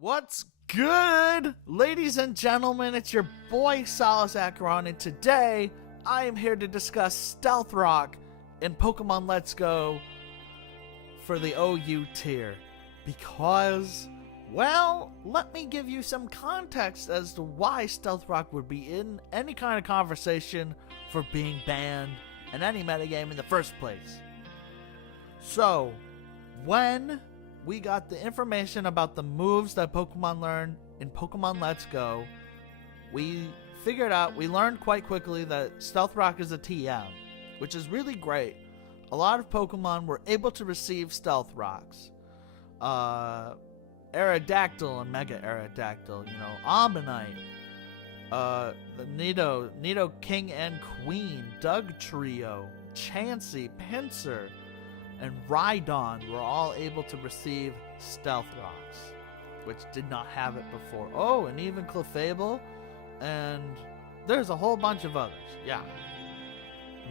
What's good, ladies and gentlemen? It's your boy Salas Acheron, and today I am here to discuss Stealth Rock in Pokemon Let's Go for the OU tier. Because, well, let me give you some context as to why Stealth Rock would be in any kind of conversation for being banned in any metagame in the first place. So, when we got the information about the moves that Pokemon learn in Pokemon Let's Go, we learned quite quickly that Stealth Rock is a TM, which is really great. A lot of Pokemon were able to receive Stealth Rocks. Aerodactyl and Mega Aerodactyl, Ammonite, the Nido King and Queen, Doug Trio, Chansey, Pinsir, and Rhydon were all able to receive Stealth Rocks, which did not have it before. Oh, and even Clefable, and there's a whole bunch of others. Yeah.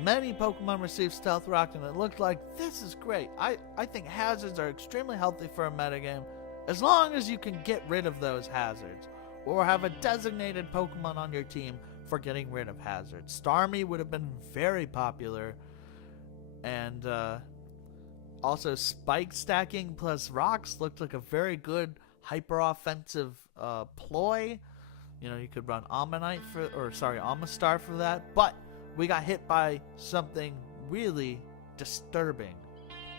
Many Pokemon received Stealth Rock, and it looked like this is great. I think hazards are extremely healthy for a metagame, as long as you can get rid of those hazards, or have a designated Pokemon on your team for getting rid of hazards. Starmie would have been very popular, and also, spike stacking plus rocks looked like a very good hyper-offensive ploy. You could run Amistar for that, but we got hit by something really disturbing.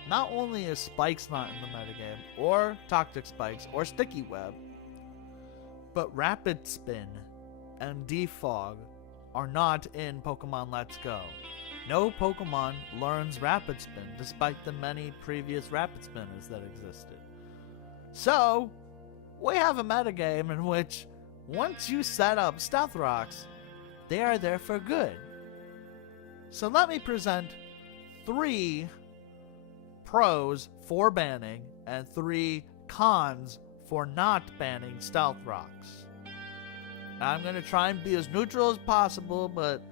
Not only is spikes not in the metagame, or toxic spikes, or sticky web, but rapid spin and defog are not in Pokemon Let's Go. No Pokemon learns Rapid Spin, despite the many previous Rapid Spinners that existed. So, we have a metagame in which, once you set up Stealth Rocks, they are there for good. So let me present 3 pros for banning, and 3 cons for not banning Stealth Rocks. I'm going to try and be as neutral as possible, but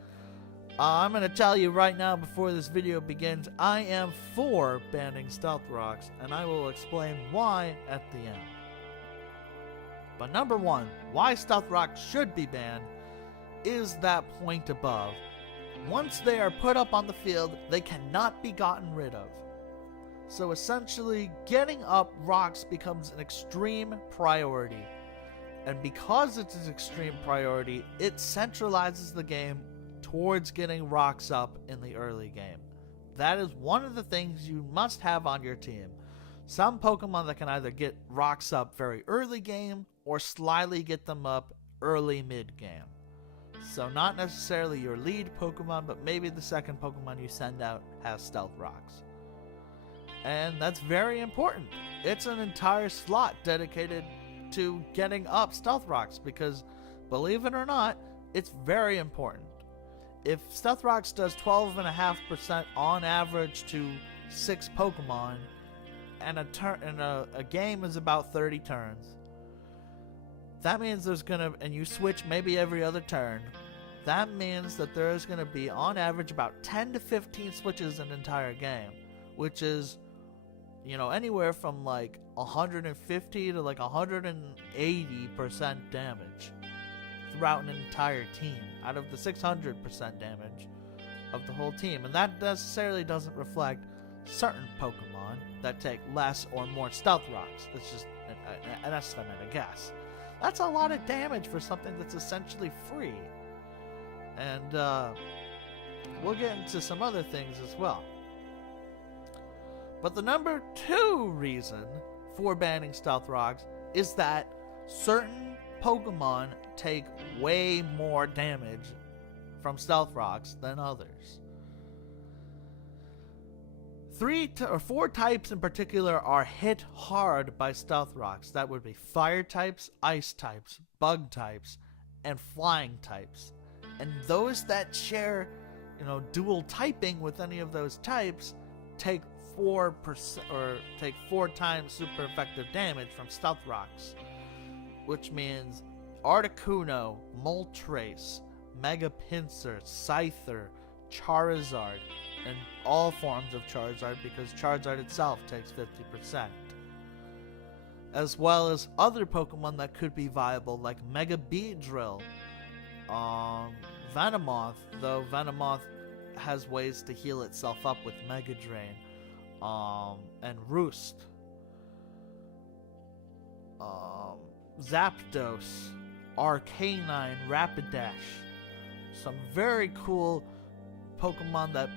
I'm going to tell you right now before this video begins, I am for banning Stealth Rocks, and I will explain why at the end. But number 1, why Stealth Rocks should be banned is that point above. Once they are put up on the field, they cannot be gotten rid of. So essentially, getting up rocks becomes an extreme priority. And because it's an extreme priority, it centralizes the game towards getting rocks up in the early game. That is one of the things you must have on your team. Some Pokemon that can either get rocks up very early game or slyly get them up early mid game. So not necessarily your lead Pokemon, but maybe the second Pokemon you send out has Stealth Rocks. And that's very important. It's an entire slot dedicated to getting up Stealth Rocks because, believe it or not, it's very important. If Stealth Rocks does 12.5% on average to 6 Pokemon, and a game is about 30 turns, that means and you switch maybe every other turn, that means that there's gonna be on average about 10 to 15 switches in an entire game, which is, anywhere from like 150 to like 180% damage throughout an entire team, out of the 600% damage of the whole team. And that necessarily doesn't reflect certain Pokemon that take less or more Stealth Rocks. It's just an estimate, I guess. That's a lot of damage for something that's essentially free. And we'll get into some other things as well. But the number 2 reason for banning Stealth Rocks is that certain Pokemon take way more damage from Stealth Rocks than others. 4 types in particular are hit hard by Stealth Rocks. That would be Fire types, Ice types, Bug types, and Flying types. And those that share, dual typing with any of those types take 4% or take 4 times super effective damage from Stealth Rocks, which means Articuno, Moltres, Mega Pinsir, Scyther, Charizard, and all forms of Charizard, because Charizard itself takes 50%. as well as other Pokemon that could be viable, like Mega Beedrill, Venomoth, though Venomoth has ways to heal itself up with Mega Drain, and Roost, Zapdos, Arcanine, Rapidash. Some very cool Pokemon that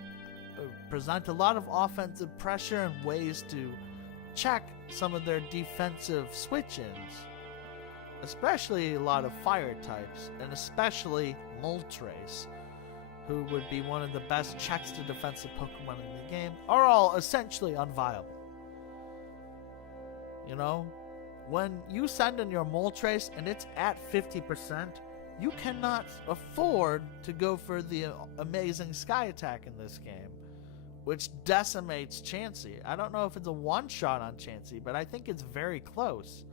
present a lot of offensive pressure and ways to check some of their defensive switch-ins. Especially a lot of fire types, and especially Moltres, who would be one of the best checks to defensive Pokemon in the game, are all essentially unviable. You know, when you send in your Moltres and it's at 50%, you cannot afford to go for the amazing Sky Attack in this game, which decimates Chansey. I don't know if it's a one-shot on Chansey, but I think it's very close.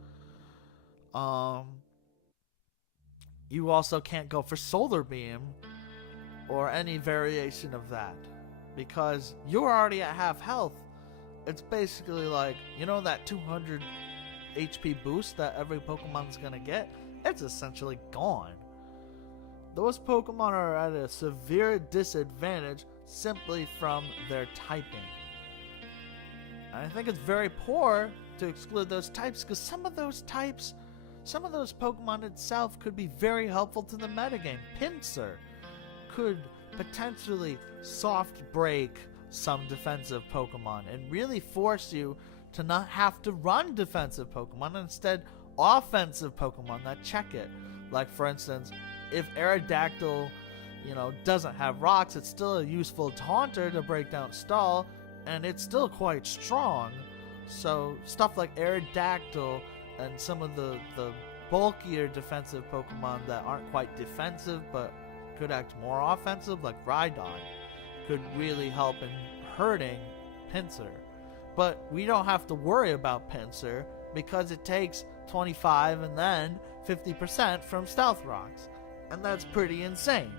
You also can't go for Solar Beam or any variation of that, because you're already at half health. It's basically like, you know, that 200 HP boost that every Pokemon's gonna get? It's essentially gone. Those Pokemon are at a severe disadvantage simply from their typing. And I think it's very poor to exclude those types, because some of those Pokemon itself could be very helpful to the metagame. Pinsir could potentially soft break some defensive Pokemon and really force you to not have to run defensive Pokemon, and instead offensive Pokemon that check it. Like, for instance, if Aerodactyl, you know, doesn't have rocks, it's still a useful taunter to break down Stall, and it's still quite strong. So stuff like Aerodactyl and some of the bulkier defensive Pokemon that aren't quite defensive but could act more offensive, like Rhydon, could really help in hurting Pinsir. But we don't have to worry about Pinsir because it takes 25 and then 50% from Stealth Rocks, and that's pretty insane.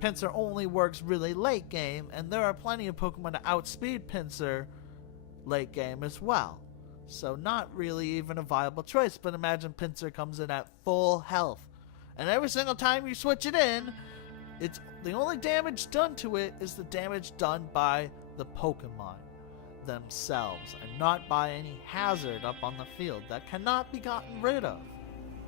Pinsir only works really late game, and there are plenty of Pokemon to outspeed Pinsir late game as well. So not really even a viable choice, but imagine Pinsir comes in at full health, and every single time you switch it in, it's the only damage done to it is the damage done by the Pokemon themselves, and not by any hazard up on the field that cannot be gotten rid of.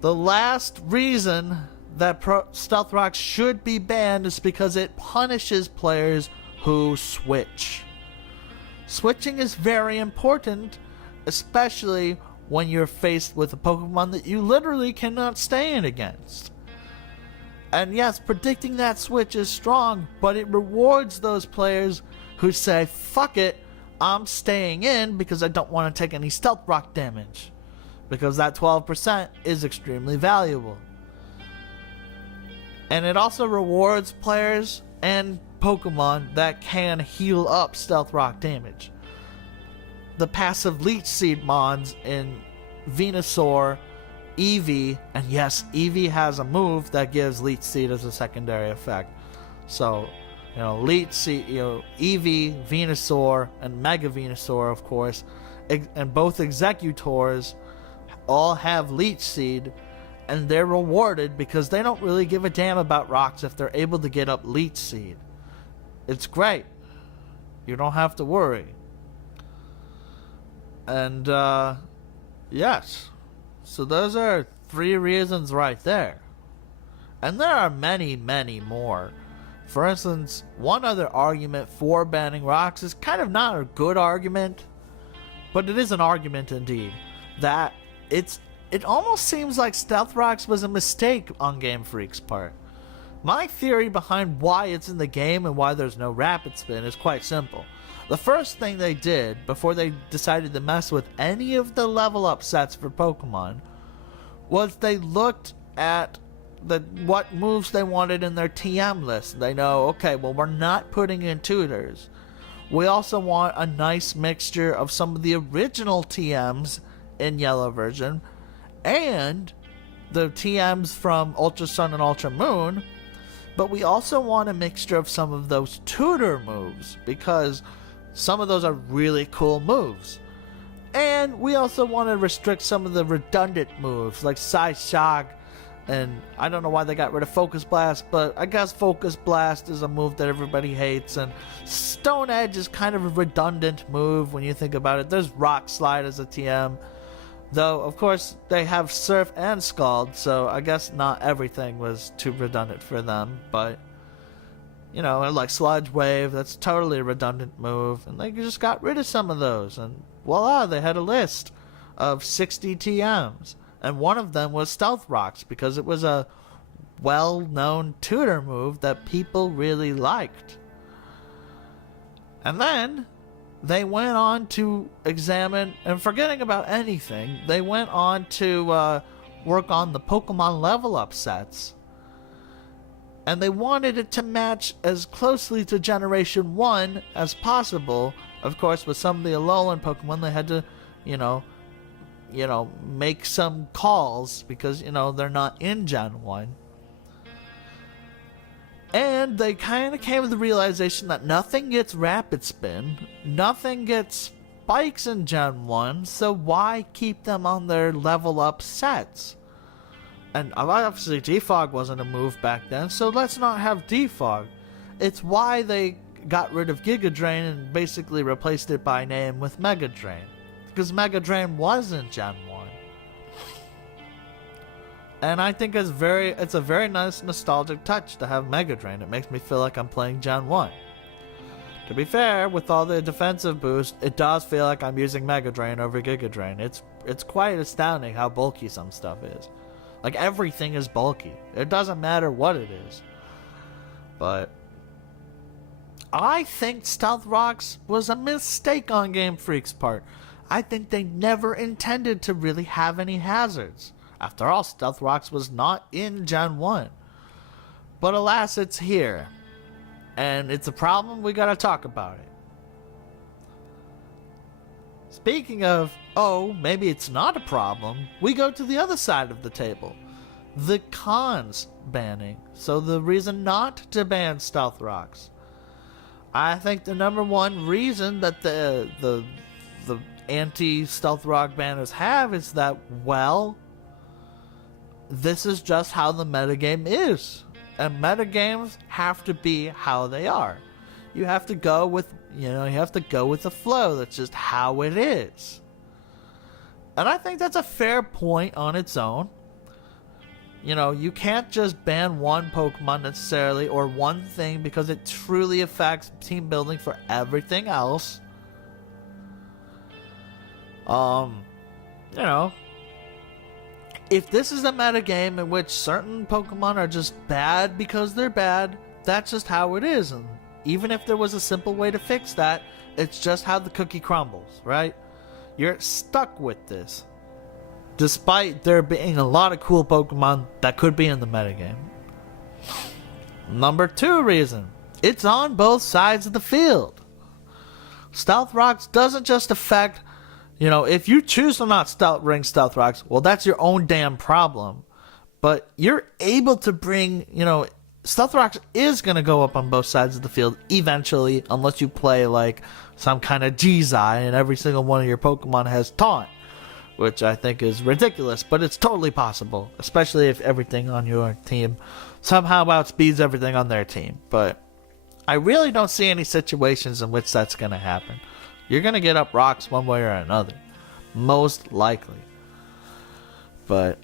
The last reason that Stealth Rocks should be banned is because it punishes players who switch. Switching is very important, especially when you're faced with a Pokemon that you literally cannot stand against. And yes, predicting that switch is strong, but it rewards those players who say, fuck it, I'm staying in because I don't want to take any Stealth Rock damage. Because that 12% is extremely valuable. And it also rewards players and Pokemon that can heal up Stealth Rock damage. The passive Leech Seed mons in Venusaur, Eevee, and yes, Eevee has a move that gives Leech Seed as a secondary effect. So, you know, Leech Seed, you know, Eevee, Venusaur, and Mega Venusaur, of course, and both Executors all have Leech Seed, and they're rewarded because they don't really give a damn about rocks if they're able to get up Leech Seed. It's great. You don't have to worry. And, yes. So those are 3 reasons right there. And there are many, many more. For instance, one other argument for banning rocks is kind of not a good argument, but it is an argument indeed, that it almost seems like Stealth Rocks was a mistake on Game Freak's part. My theory behind why it's in the game and why there's no Rapid Spin is quite simple. The first thing they did before they decided to mess with any of the level up sets for Pokemon was they looked at what moves they wanted in their TM list. They know, okay, well, we're not putting in tutors. We also want a nice mixture of some of the original TMs in Yellow version and the TMs from Ultra Sun and Ultra Moon, but we also want a mixture of some of those tutor moves because some of those are really cool moves. And we also want to restrict some of the redundant moves like Side Shock, and I don't know why they got rid of Focus Blast, but I guess Focus Blast is a move that everybody hates, and Stone Edge is kind of a redundant move when you think about it. There's Rock Slide as a TM, though of course they have Surf and Scald, so I guess not everything was too redundant for them, but you know, like Sludge Wave, that's totally a redundant move, and they just got rid of some of those, and voila, they had a list of 60 TMs, and one of them was Stealth Rocks, because it was a well-known tutor move that people really liked. And then they went on to examine, and forgetting about anything, they went on to work on the Pokemon level-up sets. And they wanted it to match as closely to Generation 1 as possible. Of course, with some of the Alolan Pokemon, they had to, you know, make some calls because, you know, they're not in Gen 1. And they kind of came to the realization that nothing gets Rapid Spin, nothing gets Spikes in Gen 1, so why keep them on their level up sets? And obviously Defog wasn't a move back then, so let's not have Defog. It's why they got rid of Giga Drain and basically replaced it by name with Mega Drain. Because Mega Drain was in Gen 1. And I think it's a very nice nostalgic touch to have Mega Drain. It makes me feel like I'm playing Gen 1. To be fair, with all the defensive boost, it does feel like I'm using Mega Drain over Giga Drain. It's quite astounding how bulky some stuff is. Like, everything is bulky. It doesn't matter what it is. But I think Stealth Rocks was a mistake on Game Freak's part. I think they never intended to really have any hazards. After all, Stealth Rocks was not in Gen 1. But alas, it's here. And it's a problem, we gotta talk about it. Speaking of, oh, maybe it's not a problem, we go to the other side of the table. The cons banning. So the reason not to ban Stealth Rocks. I think the number one reason that the anti-Stealth Rock banners have is that, well, this is just how the metagame is. And metagames have to be how they are. You have to go with, you have to go with the flow. That's just how it is. And I think that's a fair point on its own. You can't just ban one Pokemon necessarily or one thing because it truly affects team building for everything else. If this is a metagame in which certain Pokemon are just bad because they're bad, that's just how it is. And even if there was a simple way to fix that, it's just how the cookie crumbles, right? You're stuck with this. Despite there being a lot of cool Pokemon that could be in the metagame. Number 2 reason. It's on both sides of the field. Stealth Rocks doesn't just affect, if you choose to not bring Stealth Rocks, well, that's your own damn problem. But you're able to bring, Stealth Rocks is going to go up on both sides of the field eventually, unless you play like some kind of G-Zai and every single one of your Pokemon has Taunt. Which I think is ridiculous, but it's totally possible. Especially if everything on your team somehow outspeeds everything on their team. But I really don't see any situations in which that's going to happen. You're going to get up rocks one way or another. Most likely. But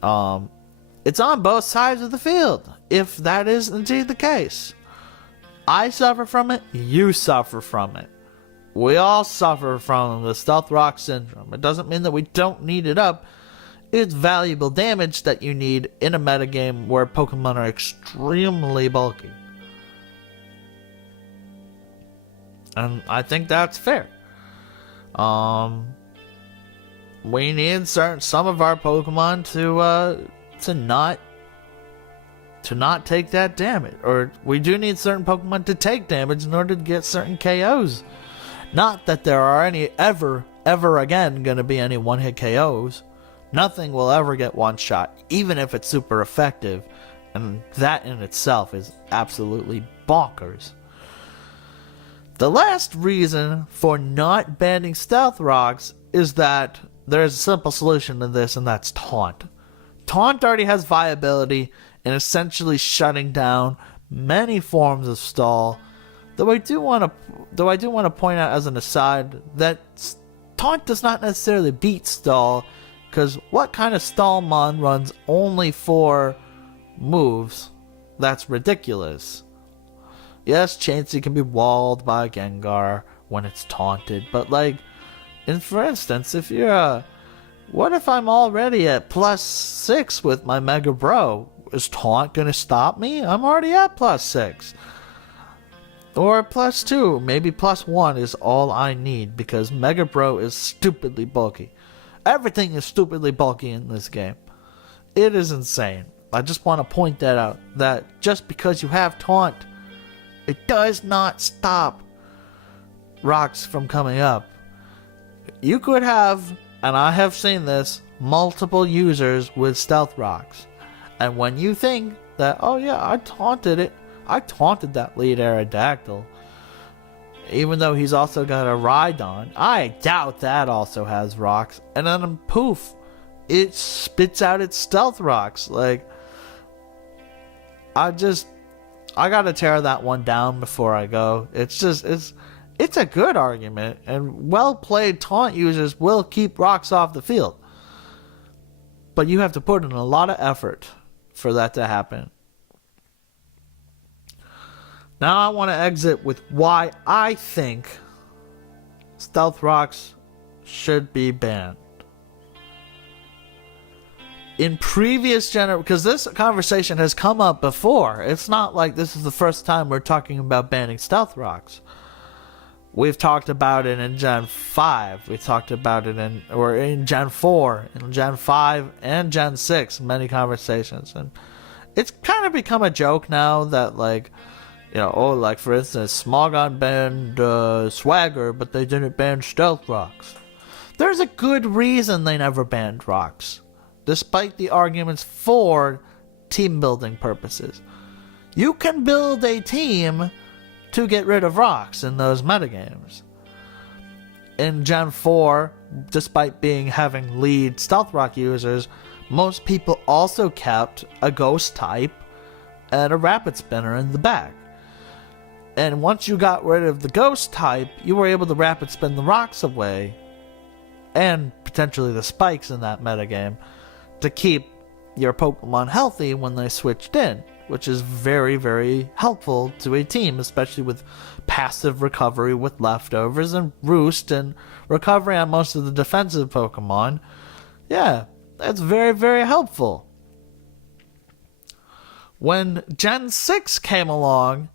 it's on both sides of the field. If that is indeed the case. I suffer from it. You suffer from it. We all suffer from the Stealth Rock Syndrome. It doesn't mean that we don't need it up. It's valuable damage that you need in a metagame where Pokemon are extremely bulky. And I think that's fair. We need some of our Pokemon to not take that damage. Or we do need certain Pokemon to take damage in order to get certain KOs. Not that there are any ever again going to be any one-hit KOs. Nothing will ever get one shot, even if it's super effective. And that in itself is absolutely bonkers. The last reason for not banning Stealth Rocks is that there's a simple solution to this, and that's taunt. Taunt already has viability in essentially shutting down many forms of stall. Though I do want to point out as an aside that taunt does not necessarily beat stall, because what kind of stall mon runs only 4 moves? That's ridiculous. Yes, Chansey can be walled by Gengar when it's taunted, but like, for instance, if you're what if I'm already at +6 with my Mega Bro? Is taunt gonna stop me? I'm already at +6. Or +2, maybe +1 is all I need, because Mega Bro is stupidly bulky. Everything is stupidly bulky in this game. It is insane. I just want to point that out, that just because you have taunt, it does not stop rocks from coming up. You could have, and I have seen this, multiple users with stealth rocks. And when you think that, oh yeah, I taunted that lead Aerodactyl, even though he's also got a Rhydon, I doubt that also has rocks, and then poof, it spits out its stealth rocks. Like, I gotta tear that one down before I go. It's a good argument, and well-played taunt users will keep rocks off the field. But you have to put in a lot of effort for that to happen. Now I want to exit with why I think stealth rocks should be banned. In previous because this conversation has come up before. It's not like this is the first time we're talking about banning stealth rocks. We've talked about it in Gen 5. We talked about it in Gen 4, in Gen 5, and Gen 6. Many conversations, and it's kind of become a joke now that, like, you know, oh, like for instance, Smogon banned Swagger, but they didn't ban stealth rocks. There's a good reason they never banned rocks, despite the arguments for team building purposes. You can build a team to get rid of rocks in those metagames. In Gen 4, despite having lead stealth rock users, most people also kept a ghost type and a rapid spinner in the back. And once you got rid of the ghost type, you were able to rapid spin the rocks away, and potentially the spikes in that metagame, to keep your Pokemon healthy when they switched in, which is very, very helpful to a team, especially with passive recovery with leftovers and roost and recovery on most of the defensive Pokemon. Yeah, that's very, very helpful. When Gen 6 came along,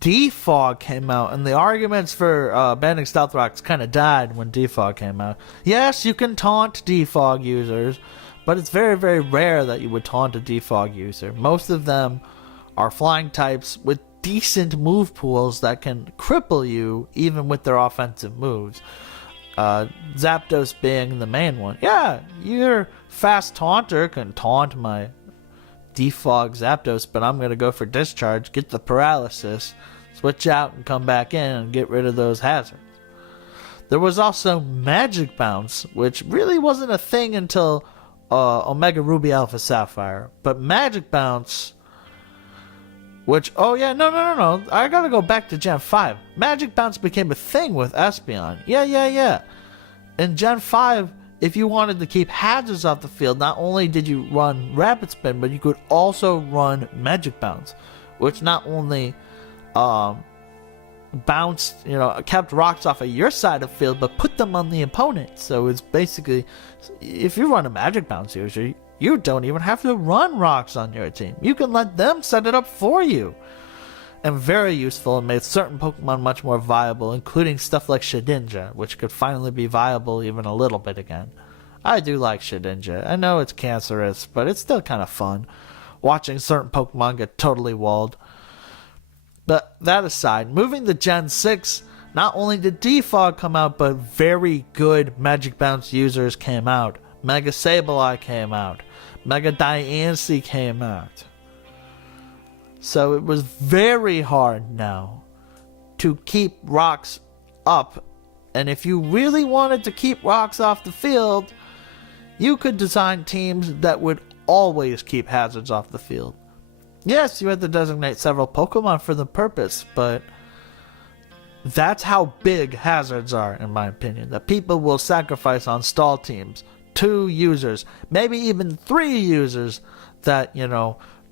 Defog came out, and the arguments for banning stealth rocks kind of died when Defog came out. Yes, you can taunt Defog users, but it's very, very rare that you would taunt a Defog user. Most of them are flying types with decent move pools that can cripple you even with their offensive moves. Zapdos being the main one. Yeah, your fast taunter can taunt my Defog Zapdos, but I'm going to go for Discharge, get the paralysis, switch out and come back in and get rid of those hazards. There was also Magic Bounce, which really wasn't a thing until Omega Ruby Alpha Sapphire. But Magic Bounce, which, oh yeah, no, I gotta go back to Gen 5. Magic Bounce became a thing with Espeon. Yeah. In Gen 5, if you wanted to keep hazards off the field, not only did you run Rapid Spin, but you could also run Magic Bounce, which not only bounced, kept rocks off of your side of the field, but put them on the opponent. So it's basically, if you run a Magic Bounce user, you don't even have to run rocks on your team. You can let them set it up for you. And very useful, and made certain Pokemon much more viable, including stuff like Shedinja, which could finally be viable even a little bit again. I do like Shedinja. I know it's cancerous, but it's still kind of fun, watching certain Pokemon get totally walled. But that aside, moving to Gen 6, not only did Defog come out, but very good Magic Bounce users came out. Mega Sableye came out. Mega Diancie came out. So it was very hard now to keep rocks up And if you really wanted to keep rocks off the field, you could design teams that would always keep hazards off the field. Yes, you had to designate several Pokemon for the purpose, but that's how big hazards are, in my opinion. That people will sacrifice on stall teams. 2 users, maybe even 3 users that,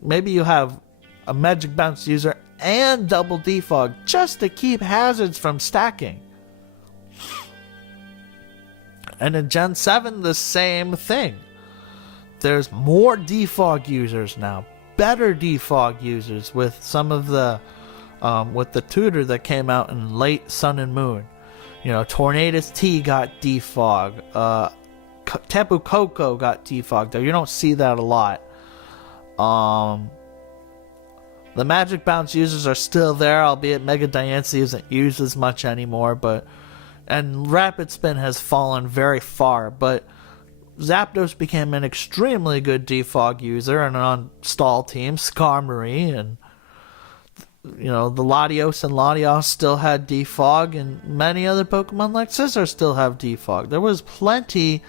maybe you have a Magic Bounce user and double defog just to keep hazards from stacking. And in Gen 7, the same thing. There's more defog users now, better defog users with some of the with the tutor that came out in late Sun and Moon. Tornadus T got defog. Tapu Koko got defogged, though you don't see that a lot. The Magic Bounce users are still there, albeit Mega Diancie isn't used as much anymore, and Rapid Spin has fallen very far, but Zapdos became an extremely good defog user, and on stall teams, Skarmory and the Latios and Latios still had defog, and many other Pokemon like Scizor still have defog. There was plenty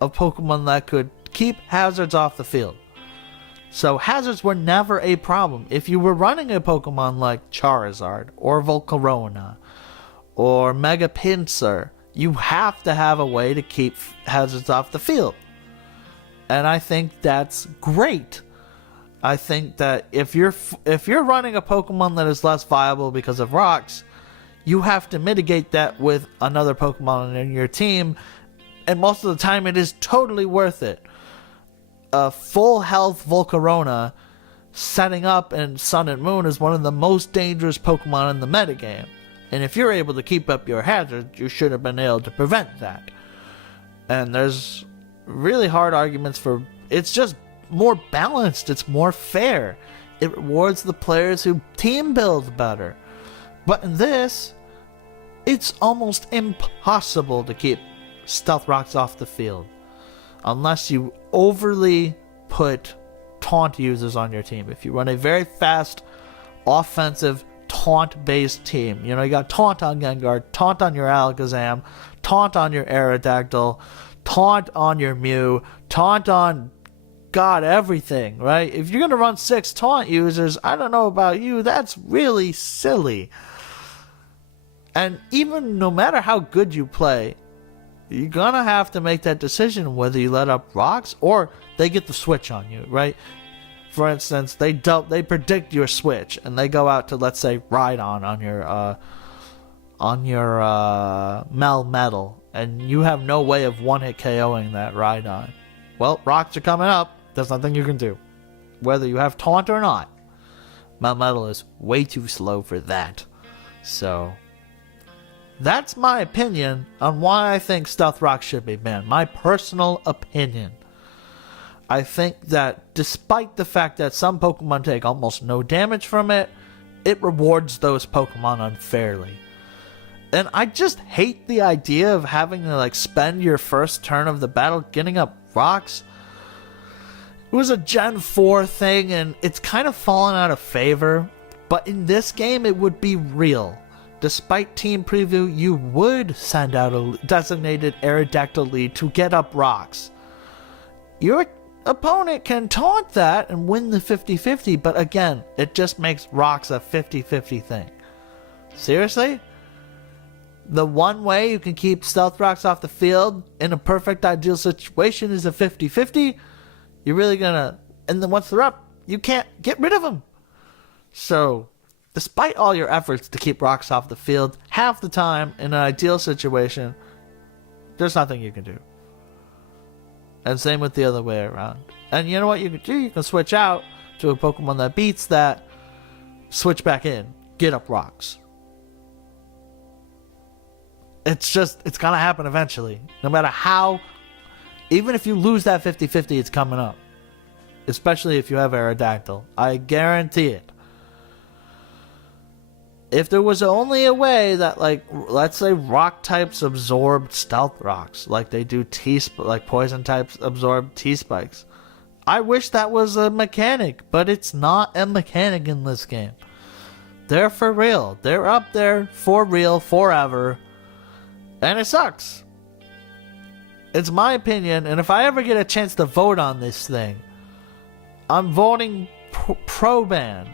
of Pokemon that could keep hazards off the field. So hazards were never a problem. If you were running a Pokemon like Charizard or Volcarona or Mega Pinsir, you have to have a way to keep hazards off the field. And I think that's great. I think that if you're running a Pokemon that is less viable because of rocks, you have to mitigate that with another Pokemon in your team, and most of the time it is totally worth it. A full health Volcarona setting up in Sun and Moon is one of the most dangerous Pokemon in the metagame. And if you're able to keep up your hazards, you should have been able to prevent that. And there's really hard arguments for it's just more balanced, it's more fair. It rewards the players who team build better. But in this, it's almost impossible to keep Stealth Rocks off the field unless you overly put taunt users on your team. If you run a very fast, offensive, taunt-based team, you got taunt on Gengar, taunt on your Alakazam, taunt on your Aerodactyl, taunt on your Mew, taunt on God, everything, right? If you're going to run 6 taunt users, I don't know about you, that's really silly. And even no matter how good you play, you're going to have to make that decision whether you let up rocks or they get the switch on you, right? For instance, they predict your switch and they go out to, let's say, Rhydon on your Melmetal, and you have no way of one-hit KOing that Rhydon. Well, rocks are coming up. There's nothing you can do. Whether you have taunt or not, Melmetal is way too slow for that. So that's my opinion on why I think Stealth Rock should be banned. My personal opinion. I think that despite the fact that some Pokemon take almost no damage from it, it rewards those Pokemon unfairly. And I just hate the idea of having to spend your first turn of the battle getting up rocks. It was a Gen 4 thing and it's kind of fallen out of favor, but in this game it would be real. Despite Team Preview, you would send out a designated Aerodactyl lead to get up rocks. Your opponent can taunt that and win the 50-50, but again, it just makes rocks a 50-50 thing. Seriously? The one way you can keep Stealth Rocks off the field in a perfect ideal situation is a 50-50. You're really gonna... And then once they're up, you can't get rid of them. So, despite all your efforts to keep rocks off the field, half the time in an ideal situation, there's nothing you can do. And same with the other way around. And you know what you can do? You can switch out to a Pokemon that beats that, switch back in, get up rocks. It's gonna happen eventually. No matter how, even if you lose that 50-50, it's coming up. Especially if you have Aerodactyl. I guarantee it. If there was only a way that, let's say rock types absorbed stealth rocks, like they do like poison types absorb T-spikes. I wish that was a mechanic, but it's not a mechanic in this game. They're for real. They're up there for real forever. And it sucks. It's my opinion, and if I ever get a chance to vote on this thing, I'm voting pro-ban.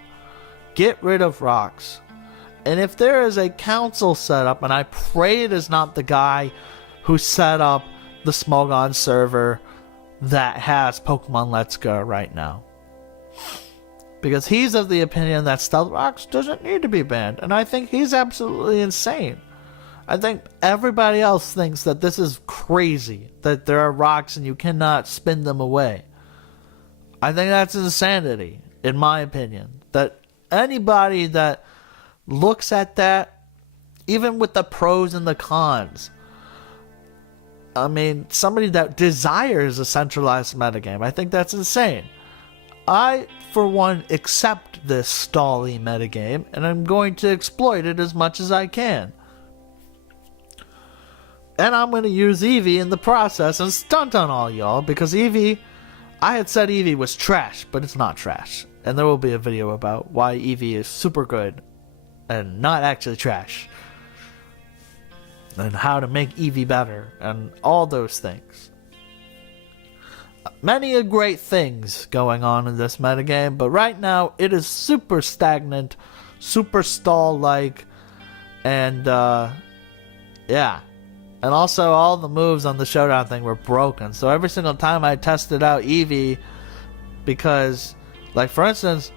Get rid of rocks. And if there is a council set up, and I pray it is not the guy who set up the Smogon server that has Pokemon Let's Go right now. Because he's of the opinion that Stealth Rocks doesn't need to be banned, and I think he's absolutely insane. I think everybody else thinks that this is crazy, that there are rocks and you cannot spin them away. I think that's insanity, in my opinion. That anybody that looks at that, even with the pros and the cons, I mean, somebody that desires a centralized metagame, I think that's insane. I, for one, accept this stally metagame, and I'm going to exploit it as much as I can. And I'm going to use Eevee in the process and stunt on all y'all, because Eevee, I had said Eevee was trash, but it's not trash. And there will be a video about why Eevee is super good and not actually trash. And how to make Eevee better, and all those things. Many a great things going on in this metagame, but right now it is super stagnant, super stall-like, and yeah. And also all the moves on the Showdown thing were broken, so every single time I tested out Eevee, because, like for instance,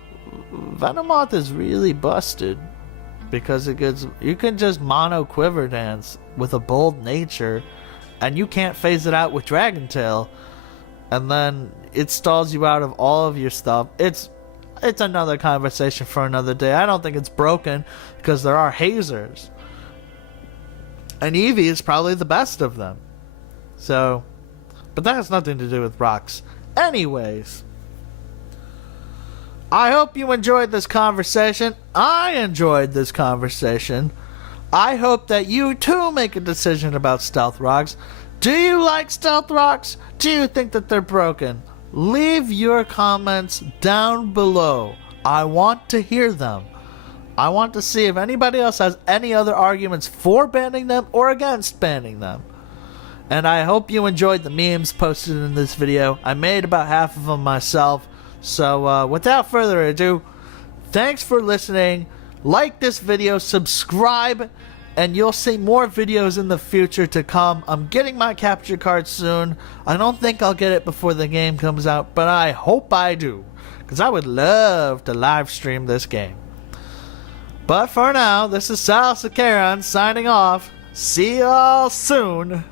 Venomoth is really busted, because you can just mono Quiver Dance with a bold nature, and you can't phase it out with Dragon Tail, and then it stalls you out of all of your stuff. It's another conversation for another day. I don't think it's broken, because there are hazers. And Eevee is probably the best of them. So, but that has nothing to do with rocks. Anyways, I hope you enjoyed this conversation. I enjoyed this conversation. I hope that you too make a decision about Stealth Rocks. Do you like Stealth Rocks? Do you think that they're broken? Leave your comments down below. I want to hear them. I want to see if anybody else has any other arguments for banning them or against banning them. And I hope you enjoyed the memes posted in this video. I made about half of them myself. So without further ado, thanks for listening. Like this video, subscribe, and you'll see more videos in the future to come. I'm getting my capture card soon. I don't think I'll get it before the game comes out, but I hope I do, because I would love to live stream this game. But for now, this is Salas Acheron signing off. See y'all soon.